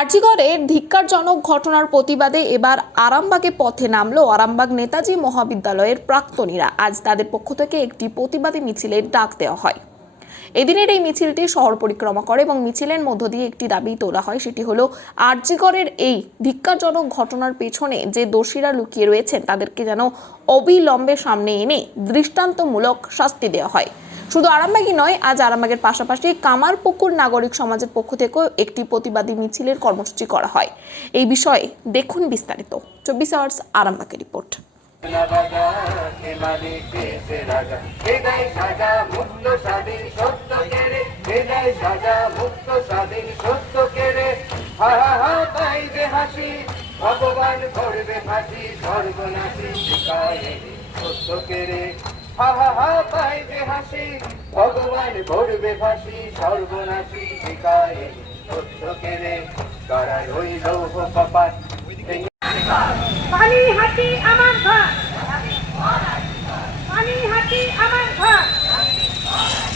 আরজিগড়ের ধিক্কারজনক ঘটনার প্রতিবাদে এবার আরামবাগে পথে নামলো আরামবাগ নেতাজি মহাবিদ্যালয়ের প্রাক্তনীরা। আজ তাদের পক্ষ থেকে একটি প্রতিবাদী মিছিলের ডাক দেওয়া হয়। এদিনের এই মিছিলটি শহর পরিক্রমা করে এবং মিছিলের মধ্য দিয়ে একটি দাবি তোলা হয়, সেটি হলো আরজিগড়ের এই ধিক্কারজনক ঘটনার পেছনে যে দোষীরা লুকিয়ে রয়েছেন, তাদেরকে যেন অবিলম্বে সামনে এনে দৃষ্টান্তমূলক শাস্তি দেওয়া হয়। শুধু আরামবাগই নয়, আজ আরামবাগের পাশাপাশি কামারপুকুর নাগরিক সমাজের পক্ষ থেকেও একটি প্রতিবাদী মিছিলের কর্মসূচি করা হয়। এই বিষয়ে দেখুন বিস্তারিত। চব্বিশ আওয়ার্স আরামবাগের রিপোর্ট। ভগবান করবে ফাঁসি, সর্বনাশী হা হা হা, পাইবে হাসি ভগবান করবে ফাঁসি সর্বনাশী শিকারে সত্য কেড়ে করায় ওই লৌহ কপাট পানি হাতি আমার ঘর পানি হাতি আমার ঘর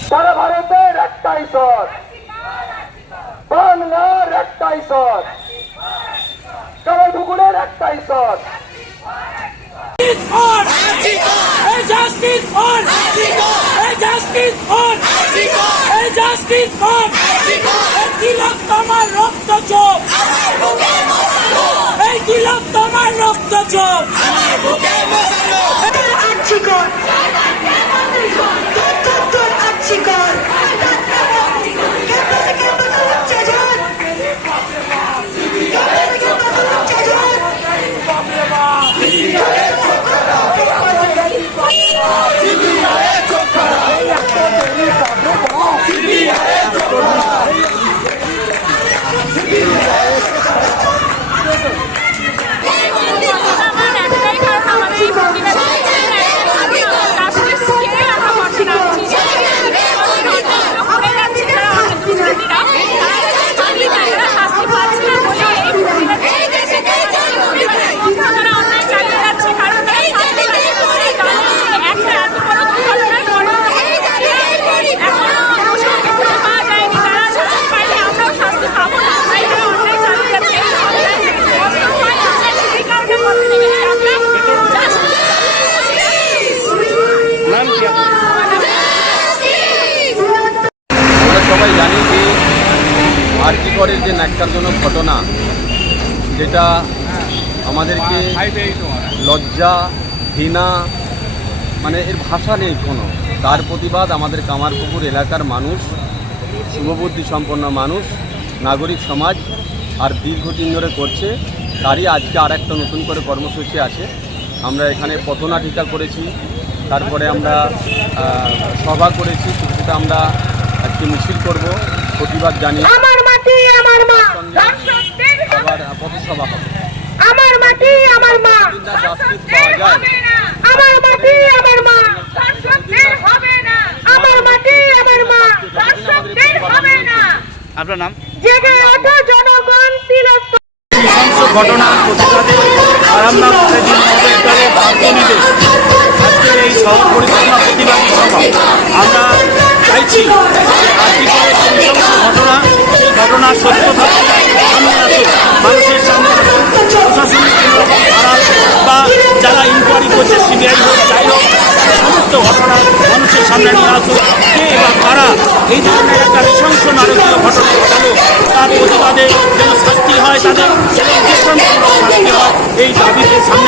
সারা ভারতের একটাই স্বর বাংলার একটাই স্বর কামারপুকুরের একটাই স্বর on! A justice on! A justice on! A justice on! এই তিলক তোমার রক্ত চোখ এই তিলক তোমার রক্ত চোখ আরজি যে ন্যাক্কারজনক ঘটনা, যেটা আমাদেরকে লজ্জা, ঘৃণা মানে এর ভাষা নেই কোনো। তার প্রতিবাদ আমাদের কামারপুকুর এলাকার মানুষ, শুভবুদ্ধি সম্পন্ন মানুষ, নাগরিক সমাজ, আর দীর্ঘদিন ধরে করছে। তারই আজকে আর একটা নতুন করে কর্মসূচি আছে। আমরা এখানে পথনাটিকা করেছি, তারপরে আমরা সভা করেছি, সেটা আমরা আজকে মিছিল করব, প্রতিবাদ জানিয়ে আমার মাটি আমার মা সঙ্গে পথসভা হবে। আমার মাটি আমার মা। আমার মাটি আমার মা। হবে না আমার মাটি আমার মা। আপনার নাম? জেগে ওঠো জনগণ তিলক ঘটনা প্রতিবাদে। আরামবাগ কলেজের মহাবিদ্যালয়ের প্রাক্তনীদের আজকের আসুক কে বা কারা এই ধরনের একটা নৃশংস নারকীয় ঘটনা ঘটালো। তার প্রতিবাদে যেন শাস্তি হয়, তাদের এবং শাস্তি হয়, এই দাবিকে সামনে